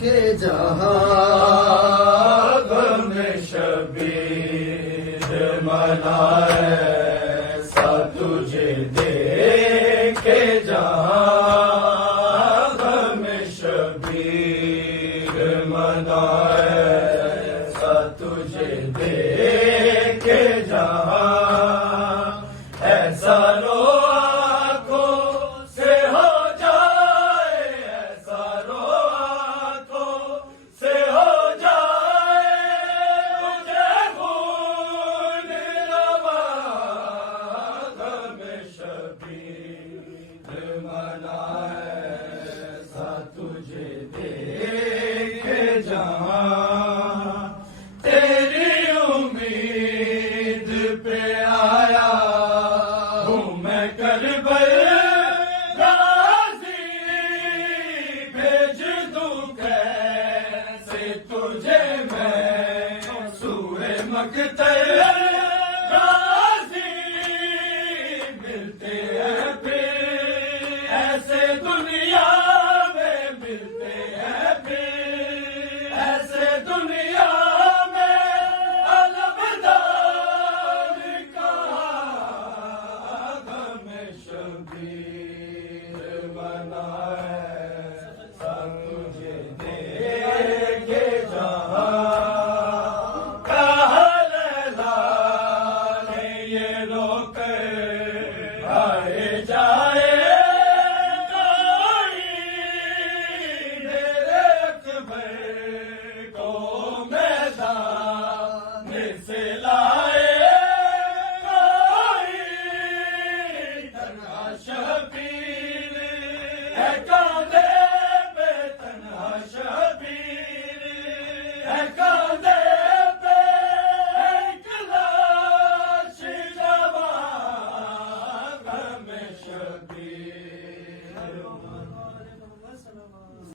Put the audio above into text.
के जहाँ गम शबीर मनाए सा तुझे देखे जहाँ गम शबीर मनाए सा तुझे देखे जहाँ ऐसा रो आँखों से हो जाए ऐसा रो आँखों से हो जाए मुझे खून रवा गम शबीर मनाए सा तुझे देखे जहाँ तेरी उम्मीद पे आया हूँ मैं करबल गाजी भेज दूँ कैसे तुझे मैं सूए मकतल